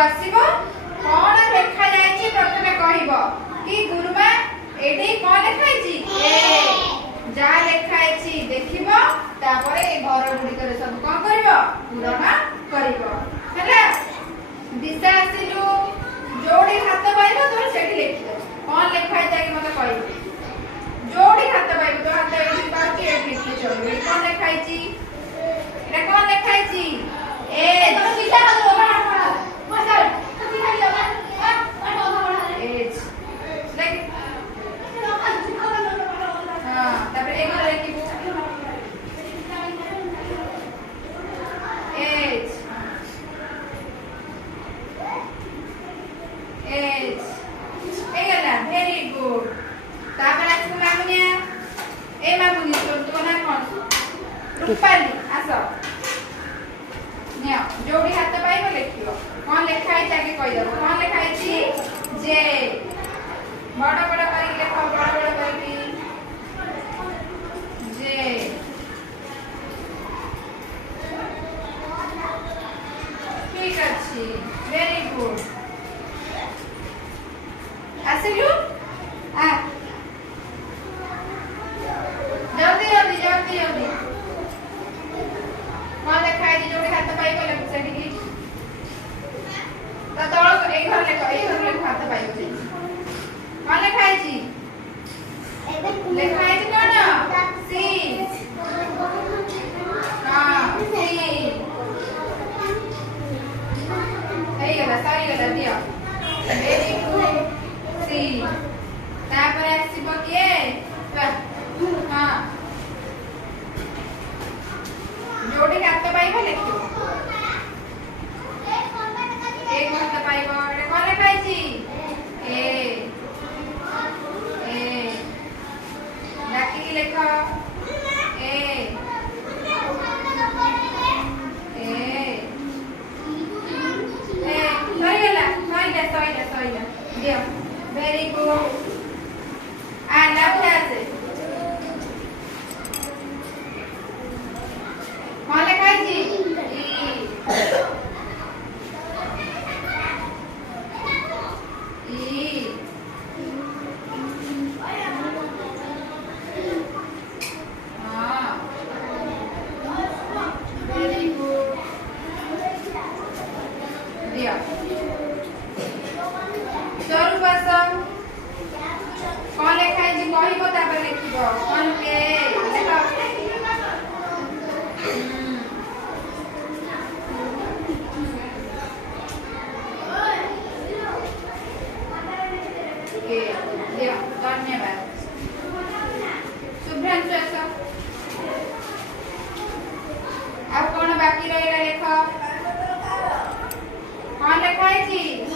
आसीबो कोन लेखा जायछि प्रथमे कहिबो कि गुरुमा एठी कोन लेखाइ छि ए जा लेखाइ छि देखिबो तापरे ए घर गुडी करे सब कोन करबो पूरण करबो हैला दिशा आसीलु जोडी हाथ पाइबो तो सेठी लिखि दो कोन लेखाइ छि कि मते कहिबो जोडी हाथ पाइबो तो हाथ एठी बाकी एठी लिखि चलबो कोन लेखाइ छि एटा कोन लेखाइ छि ए तो सीधा हाथ पकड़ मसल कथि खाइ लबा एज देख हां तबे एक बार लिखिबो एज एज एगला वेरी गुड तापर आसु मामुनिया ए मामुनी तो ना कोन रूपाली आसो जोड़ी हाथ पाइब लिखियो कौन लिखाई जाके कहि दबो कौन लिखाई छी जे बड़ बड़ करी लिखो बड़ बड़ करी जे ठीक अछि वेरी गुड आसिलु आ जल्दी जल्दी जल्दी जल्दी कौन लिखाई छी जोड़ी हाथ पाइब सेठी तो तळ एक घर ले हाथ पाइब कौन लिखाई छी लिखाई छी कोन सी हां सी हे गला दियो वेरी गुड सी तापर आसीबो के हां जोड़ी हाथ पाइब लिखियो एक हाथ पाइब एटा कोन लिखाई छी ए डाकी की लेख ए सॉरी दियो वेरी गुड आ लेफ्ट हैंड से कौन लिखाई छी स्वरूप कौन लिखाई जी कहिबो तापर लिखिबो कौन के देखो के दियो धन्यवाद शुभ्रांशु आसो अब कौन बाकी रहिला लेख कौन लिखाई छी